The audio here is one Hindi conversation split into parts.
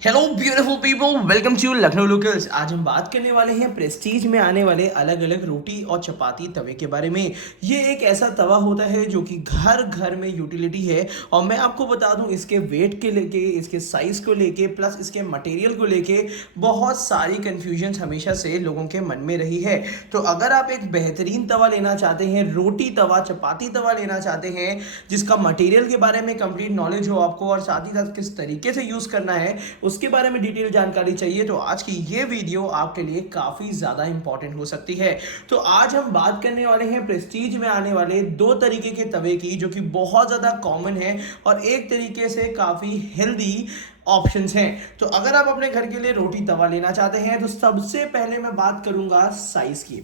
Hello beautiful people, welcome to Lucknow locals. आज हम बात करने वाले हैं प्रेस्टीज में आने वाले अलग अलग रोटी और चपाती तवे के बारे में। ये एक ऐसा तवा होता है जो कि घर घर में यूटिलिटी है। और मैं आपको बता दूं, इसके वेट के लेके, इसके साइज को लेके, प्लस इसके मटेरियल को लेके बहुत सारी कंफ्यूजन हमेशा से लोगों के मन में रही है। तो अगर आप एक बेहतरीन तवा लेना चाहते हैं, रोटी तवा, चपाती तवा लेना चाहते हैं, जिसका मटेरियल के बारे में कंप्लीट नॉलेज हो आपको और साथ ही साथ किस तरीके से यूज करना है उसके बारे में डिटेल जानकारी चाहिए, तो आज की ये वीडियो आपके लिए काफी ज्यादा इंपॉर्टेंट हो सकती है। तो आज हम बात करने वाले हैं प्रेस्टीज में आने वाले दो तरीके के तवे की, जो कि बहुत ज्यादा कॉमन है और एक तरीके से काफी हेल्दी ऑप्शंस हैं। तो अगर आप अपने घर के लिए रोटी तवा लेना चाहते हैं तो सबसे पहले मैं बात करूंगा साइज की।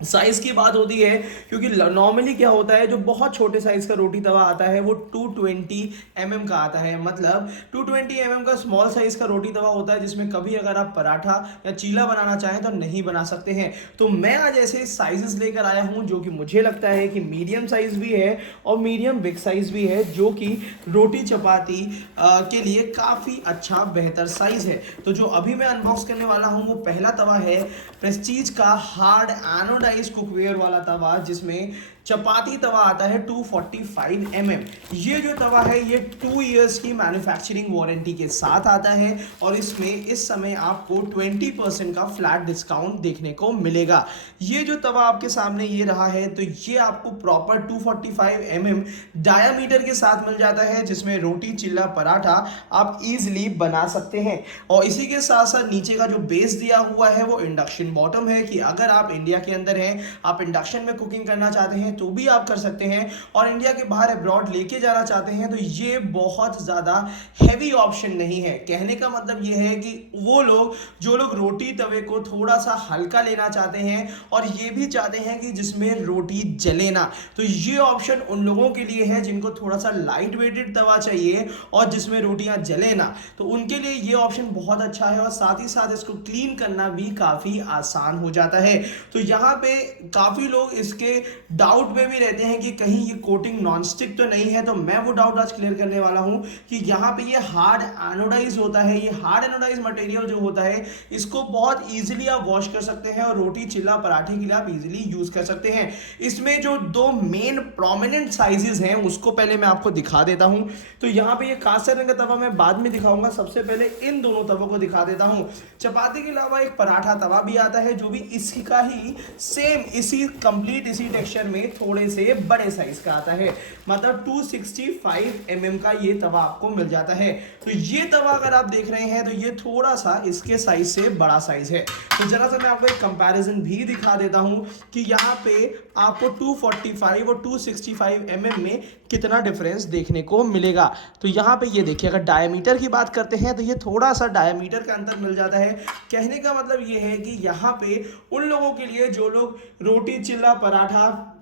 साइज की बात होती है क्योंकि नॉर्मली क्या होता है, जो बहुत छोटे साइज का रोटी तवा आता है वो 220 mm का आता है। मतलब 220 mm का स्मॉल साइज का रोटी तवा होता है, जिसमें कभी अगर आप पराठा या चीला बनाना चाहें तो नहीं बना सकते हैं। तो मैं आज ऐसे साइजेस लेकर आया हूं जो कि मुझे लगता है कि मीडियम साइज भी है और मीडियम बिग साइज भी है, जो कि रोटी चपाती के लिए काफ़ी अच्छा बेहतर साइज है। तो जो अभी मैं अनबॉक्स करने वाला हूं वो पहला तवा है प्रेस्टीज का हार्ड एनोडाइज कुकवेयर वाला तवा, जिसमें चपाती तवा आता है 245 mm। ये जो तवा है ये 2 इयर्स की मैन्युफैक्चरिंग वारंटी के साथ आता है और इसमें इस समय आपको 20% का फ्लैट डिस्काउंट देखने को मिलेगा। ये जो तवा आपके सामने ये रहा है, तो ये आपको प्रॉपर 245 mm डायामीटर के साथ मिल जाता है, जिसमें रोटी, चिल्ला, पराठा आप इजीली बना सकते हैं। और इसी के साथ साथ नीचे का जो बेस दिया हुआ है वो इंडक्शन बॉटम है, कि अगर आप इंडिया के अंदर हैं, आप इंडक्शन में कुकिंग करना चाहते हैं तो भी आप कर सकते हैं, और इंडिया के बाहर अब्रॉड लेके जाना चाहते हैं तो ये बहुत ज़्यादा हैवी ऑप्शन नहीं है। कहने का मतलब ये है कि वो लोग जो लोग रोटी तवे को थोड़ा सा हल्का लेना चाहते हैं और ये भी चाहते हैं कि जिसमें रोटी जले ना, तो ये ऑप्शन उन लोगों के लिए है जिनको थोड़ा सा लाइट वेटेड तवा चाहिए और जिसमें रोटियां जले ना। तो उनके लिए ये ऑप्शन बहुत अच्छा है और साथ ही साथ इसको क्लीन करना भी काफ़ी आसान हो जाता है। तो यहाँ पे काफ़ी लोग इसके डाउट में भी रहते हैं कि कहीं ये कोटिंग नॉनस्टिक तो नहीं है, तो मैं वो डाउट आज क्लियर करने वाला हूं कि यहाँ पे ये हार्ड एनोडाइज होता है। ये हार्ड एनोडाइज मटेरियल जो होता है, इसको बहुत इजीली आप वॉश कर सकते हैं और रोटी, चिल्ला, पराठे के लिए आप इजीली यूज कर सकते हैं। इसमें जो दो मेन प्रोमिनेंट साइजेस हैं उसको पहले मैं आपको दिखा देता हूं। तो यहाँ पे ये कांस्य रंग का तवा मैं बाद में दिखाऊंगा, सबसे पहले इन दोनों तवों को दिखा देता हूं। चपाती के अलावा एक पराठा तवा भी आता है, जो भी इसी का ही सेम इसी कंप्लीट इसी टेक्सचर में थोड़े से बड़े साइज का आता है। मतलब 265 mm का ये तवा आपको मिल जाता है। तो ये तवा अगर आप देख रहे हैं तो ये थोड़ा सा इसके साइज से बड़ा साइज है। तो जरा सा मैं आपको एक कंपैरिजन भी दिखा देता हूं कि यहाँ पे आपको 245 और 265 mm में कितना डिफरेंस देखने को मिलेगा। तो यहाँ पे ये देखिए, अगर डायमीटर की बात करते हैं तो ये थोड़ा सा डायमीटर का अंतर मिल जाता है। कहने का मतलब ये है कि यहाँ पे उन लोगों के लिए जो लोग रोटी, चिल्ला, पराठा,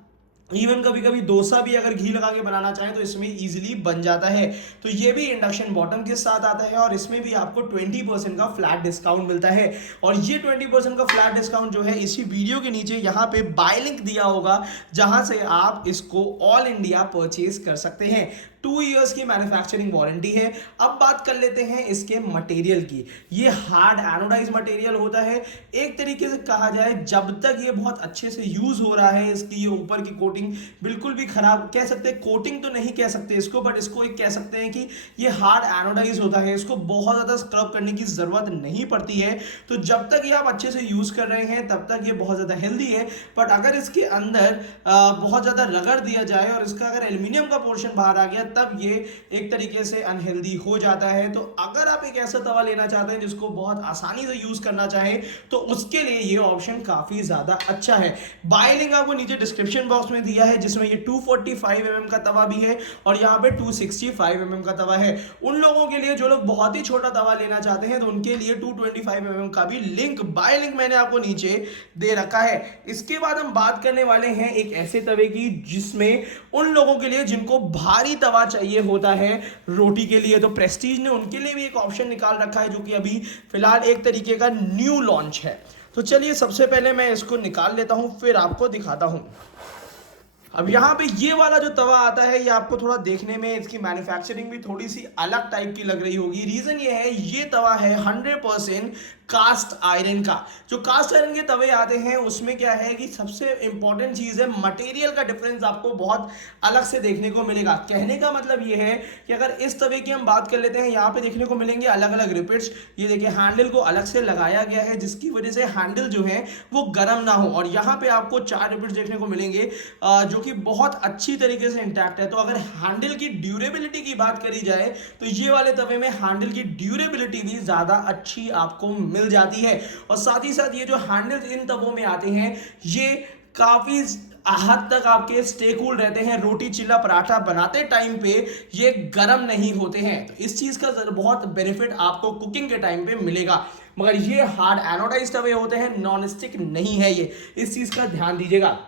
इवन कभी कभी डोसा भी अगर घी लगा के बनाना चाहें तो इसमें इजीली बन जाता है। तो ये भी इंडक्शन बॉटम के साथ आता है और इसमें भी आपको 20% का फ्लैट डिस्काउंट मिलता है। और ये 20% का फ्लैट डिस्काउंट जो है इसी वीडियो के नीचे यहाँ पे बाय लिंक दिया होगा, जहां से आप इसको ऑल इंडिया परचेज कर सकते हैं। 2 इयर्स की मैन्युफैक्चरिंग वारंटी है। अब बात कर लेते हैं इसके मटेरियल की। ये हार्ड एनोडाइज मटेरियल होता है। एक तरीके से कहा जाए, जब तक ये बहुत अच्छे से यूज हो रहा है, इसकी ये ऊपर की कोटिंग बिल्कुल भी खराब, कह सकते हैं कोटिंग तो नहीं कह सकते इसको, बट इसको एक कह सकते हैं कि ये हार्ड एनोडाइज होता है। इसको बहुत ज्यादा स्क्रब करने की जरूरत नहीं पड़ती है। तो जब तक ये आप अच्छे से यूज कर रहे हैं तब तक ये बहुत ज्यादा हेल्दी है। बट अगर इसके अंदर बहुत ज्यादा रगड़ दिया जाए और इसका अगर एल्यूमिनियम का पोर्शन बाहर आ गया, तब ये एक तरीके से अनहेल्दी हो जाता है। तो अगर आप एक ऐसा तवा लेना चाहते हैं जिसको बहुत आसानी से यूज करना चाहे, तो उसके लिए ये ऑप्शन काफी ज्यादा अच्छा है। बाय लिंक आपको नीचे डिस्क्रिप्शन बॉक्स में दिया है, जिसमें ये 245 mm का तवा भी है और यहाँ पे 265 mm का तवा है। उन लोगों के लिए जो लोग बहुत ही छोटा तवा लेना चाहते हैं, तो उनके लिए 225 mm का भी लिंक, बाय लिंक मैंने आपको नीचे दे रखा है। इसके बाद हम बात करने वाले हैं एक ऐसे तवे की जिसमें उन लोगों के लिए जिनको भारी तवा चाहिए होता है रोटी के लिए, तो प्रेस्टीज ने उनके लिए भी एक ऑप्शन निकाल रखा है, जो कि अभी फिलहाल एक तरीके का न्यू लॉन्च है। तो चलिए सबसे पहले मैं इसको निकाल लेता हूं, फिर आपको दिखाता हूं। अब यहाँ पे ये वाला जो तवा आता है ये आपको थोड़ा देखने में इसकी मैन्युफैक्चरिंग भी थोड़ी सी अलग टाइप की लग रही होगी। रीजन ये है, ये तवा है 100% कास्ट आयरन का। जो कास्ट आयरन के तवे आते हैं उसमें क्या है कि सबसे इंपॉर्टेंट चीज है मटेरियल का डिफरेंस आपको बहुत अलग से देखने को मिलेगा। कहने का मतलब ये है कि अगर इस तवे की हम बात कर लेते हैं, यहाँ पे देखने को मिलेंगे अलग अलग रिपिट्स। ये देखिए हैंडल को अलग से लगाया गया है जिसकी वजह से हैंडल जो है वो गर्म ना हो, और यहाँ पे आपको 4 रिपिट्स देखने को मिलेंगे जो कि बहुत अच्छी तरीके से इंटैक्ट है। तो अगर हैंडल की ड्यूरेबिलिटी की बात करी जाए तो ये वाले तवे में हैंडल की ड्यूरेबिलिटी भी ज्यादा अच्छी आपको मिल जाती है। और साथ ही साथ ये जो हैंडल इन तवों में आते हैं ये काफी हद तक आपके स्टे कूल रहते हैं। रोटी चिल्ला पराठा बनाते टाइम पे ये गर्म नहीं होते हैं, तो इस चीज का बहुत बेनिफिट आपको कुकिंग के टाइम पे मिलेगा। मगर ये हार्ड एनोडाइज्ड तवे होते हैं, नॉन स्टिक नहीं है ये, इस चीज का ध्यान दीजिएगा।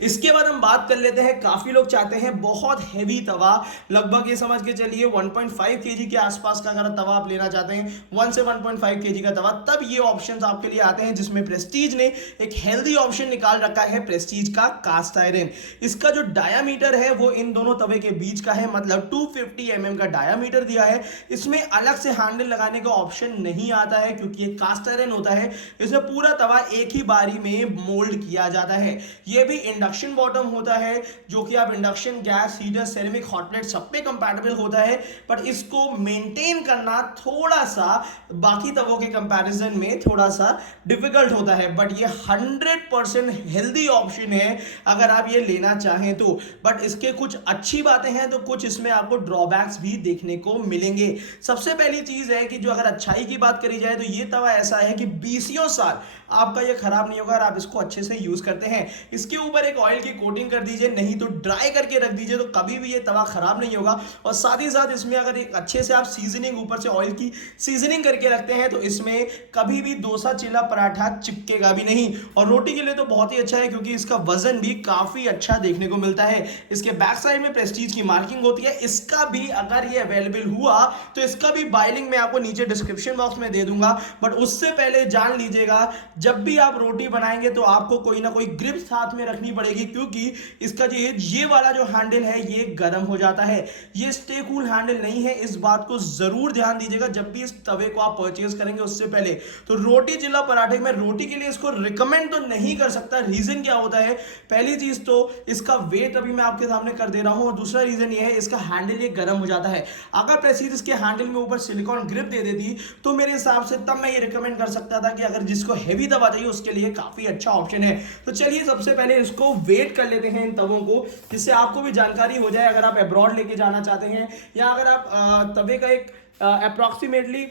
इसके बाद हम बात कर लेते हैं, काफी लोग चाहते हैं बहुत हैवी तवा, लगभग ये समझ के चलिए 1.5 केजी के आसपास का अगर तवा आप लेना चाहते हैं, 1 से 1.5 केजी का तवा, तब ये ऑप्शंस आपके लिए आते हैं जिसमें प्रेस्टीज ने एक हेल्दी ऑप्शन निकाल रखा है, प्रेस्टीज का कास्ट आयरन। इसका जो डायामीटर है वो इन दोनों तवे के बीच का है, मतलब 250 mm का डायामीटर दिया है। इसमें अलग से हैंडल लगाने का ऑप्शन नहीं आता है क्योंकि ये कास्ट आयरन होता है। इसमें पूरा तवा एक ही बारी में मोल्ड किया जाता है। ये भी इंडक्शन बॉटम होता है जो कि आप induction, gas, heater, ceramic, hotplate सब पे कंपैटिबल होता है, पर इसको मेंटेन करना थोड़ा सा बाकी तवों के कंपैरिजन में थोड़ा सा डिफिकल्ट होता है। बट ये 100% हेल्दी ऑप्शन है अगर आप ये लेना चाहें तो। बट इसके कुछ अच्छी बातें हैं तो कुछ इसमें आपको ड्रॉबैक्स भी देखने को मिलेंगे। सबसे पहली चीज है कि जो अगर अच्छाई की बात करी जाए तो ये तवा ऐसा है कि 20 साल आपका ये खराब नहीं होगा अगर आप इसको अच्छे से यूज करते हैं। इसके ऊपर एक ऑयल की कोटिंग कर दीजिए, नहीं तो ड्राई करके रख दीजिए, तो कभी भी ये तवा खराब नहीं होगा। और साथ ही साथ इसमें अगर एक अच्छे से आप सीजनिंग ऊपर से ऑयल की सीजनिंग करके रखते हैं तो इसमें कभी भी डोसा, चिल्ला पराठा चिपकेगा भी नहीं। और रोटी के लिए तो बहुत ही अच्छा है क्योंकि इसका वजन भी काफी अच्छा देखने को मिलता है। इसके बैक साइड में प्रेस्टीज की मार्किंग होती है। इसका भी अगर ये अवेलेबल हुआ तो इसका भी बाय लिंक मैं आपको नीचे डिस्क्रिप्शन बॉक्स में दे दूंगा। बट उससे पहले जान लीजिएगा, जब भी आप रोटी बनाएंगे तो आपको कोई ना कोई ग्रिप साथ में रखनी पड़ेगी क्योंकि इसका जो ये वाला जो हैंडल है ये गर्म हो जाता है। ये स्टे कूल हैंडल नहीं है, इस बात को जरूर ध्यान दीजिएगा जब भी इस तवे को आप परचेज करेंगे उससे पहले। तो रोटी, चिल्ला पराठे में रोटी के लिए इसको रिकमेंड तो नहीं कर सकता। रीजन क्या होता है, पहली चीज तो इसका वेट अभी मैं आपके सामने कर दे रहा हूं, और दूसरा रीजन ये है इसका हैंडल ये गर्म हो जाता है। अगर प्रेस्टीज इसके हैंडल में ऊपर सिलिकॉन ग्रिप दे देती तो मेरे हिसाब से तब मैं ये रिकमेंड कर सकता था कि अगर जिसको हैवी तवा चाहिए उसके लिए काफी अच्छा ऑप्शन है। तो चलिए सबसे पहले इसको वेट कर लेते हैं इन तवों को, जिससे आपको भी जानकारी हो जाए अगर आप अब्रॉड लेके जाना चाहते हैं या अगर आप तवे का एक अप्रॉक्सीमेटली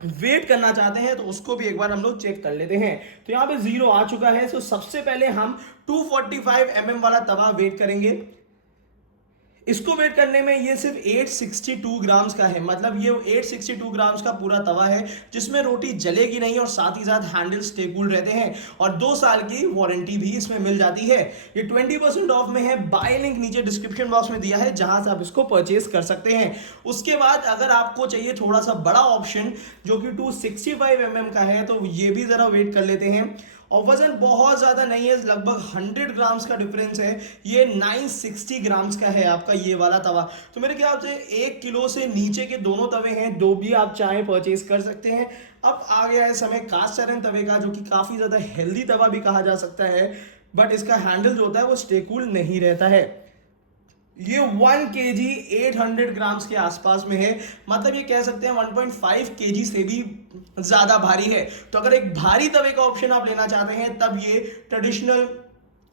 वेट करना चाहते हैं तो उसको भी एक बार हम लोग चेक कर लेते हैं। तो यहाँ पे 0 आ चुका है। तो सबसे पहले हम 245 mm वाला तवा वेट करेंगे। इसको वेट करने में ये सिर्फ 862 ग्राम्स का है, मतलब ये 862 ग्राम्स का पूरा तवा है जिसमें रोटी जलेगी नहीं और साथ ही साथ हैंडल स्टे कूल रहते हैं और 2 साल की वारंटी भी इसमें मिल जाती है। ये 20% ऑफ में है, बाय लिंक नीचे डिस्क्रिप्शन बॉक्स में दिया है जहां से आप इसको परचेज कर सकते हैं। उसके बाद अगर आपको चाहिए थोड़ा सा बड़ा ऑप्शन जो कि 265 mm का है तो ये भी जरा वेट कर लेते हैं। और वजन बहुत ज्यादा नहीं है, लगभग 100 ग्राम्स का डिफरेंस है। ये 960 ग्राम्स का है आपका ये वाला तवा। तो मेरे ख्याल से 1 किलो से नीचे के दोनों तवे हैं, दो भी आप चाहें परचेज कर सकते हैं। अब आ गया है समय कास्ट आयरन तवे का, जो कि काफी ज्यादा हेल्दी तवा भी कहा जा सकता है, बट इसका हैंडल जो होता है वो स्टे कूल नहीं रहता है। ये 1 kg 800 ग्राम्स के आसपास में है, मतलब ये कह सकते हैं 1.5 kg से भी ज्यादा भारी है। तो अगर एक भारी तवे का ऑप्शन आप लेना चाहते हैं तब ये ट्रेडिशनल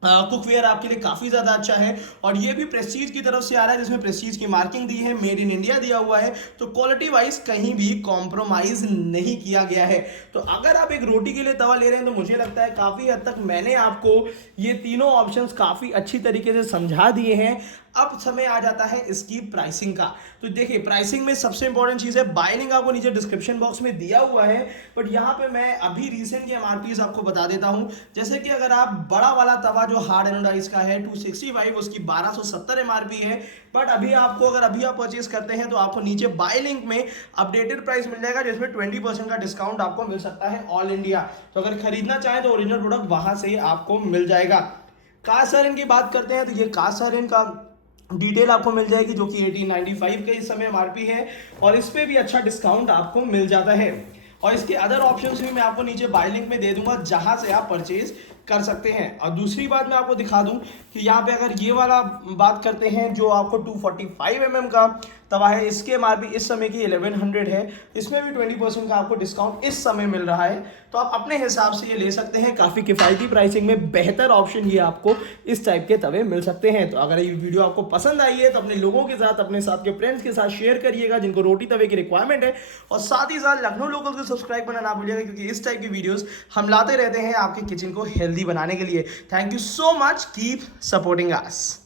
कुकवेयर आपके लिए काफी ज्यादा अच्छा है। और ये भी प्रेस्टीज की तरफ से आ रहा है जिसमें प्रेस्टीज की मार्किंग दी है, मेड इन इंडिया दिया हुआ है, तो क्वालिटी वाइज कहीं भी कॉम्प्रोमाइज नहीं किया गया है। तो अगर आप एक रोटी के लिए तवा ले रहे हैं तो मुझे लगता है काफी हद तक मैंने आपको ये तीनों ऑप्शंस काफी अच्छी तरीके से समझा दिए हैं। अब समय आ जाता है इसकी प्राइसिंग का। तो देखिए प्राइसिंग में सबसे इंपॉर्टेंट चीज है, बाय लिंक आपको नीचे डिस्क्रिप्शन बॉक्स में दिया हुआ है, बट यहाँ पे मैं अभी रिसेंट के एमआरपीज आपको बता देता हूँ। जैसे कि अगर आप बड़ा वाला तवा जो हार्ड एनोडाइज का है 265, उसकी 1270 एमआरपी है, बट अभी आपको अगर अभी आप परचेज करते हैं तो आपको नीचे बाय लिंक में अपडेटेड प्राइस मिल जाएगा जिसमें 20% का डिस्काउंट आपको मिल सकता है ऑल इंडिया। तो अगर खरीदना चाहें तो ओरिजिनल प्रोडक्ट वहां से आपको मिल जाएगा। कास्ट आयरन की बात करते हैं तो ये कास्ट आयरन का डिटेल आपको मिल जाएगी जो कि 1895 का इस समय एमआरपी है और इस पे भी अच्छा डिस्काउंट आपको मिल जाता है। और इसके अदर ऑप्शंस भी मैं आपको नीचे बाय लिंक में दे दूंगा जहां से आप परचेज कर सकते हैं। और दूसरी बात मैं आपको दिखा दूं कि यहाँ पे अगर ये वाला बात करते हैं जो आपको 245 का तवा है, इसके एमआरपी इस समय की 1100 है, इसमें भी 20% का आपको डिस्काउंट इस समय मिल रहा है। तो आप अपने हिसाब से ये ले सकते हैं, काफ़ी किफ़ायती प्राइसिंग में बेहतर ऑप्शन ये आपको इस टाइप के तवे मिल सकते हैं। तो अगर ये वीडियो आपको पसंद आई है तो अपने लोगों के साथ, अपने साथ के फ्रेंड्स के साथ शेयर करिएगा जिनको रोटी तवे की रिक्वायरमेंट है, और साथ ही साथ लखनऊ लोकल को सब्सक्राइब करना ना भूलिएगा क्योंकि इस टाइप की वीडियोस हम लाते रहते हैं आपके किचन को हेल्दी बनाने के लिए। Thank you so much, keep supporting us.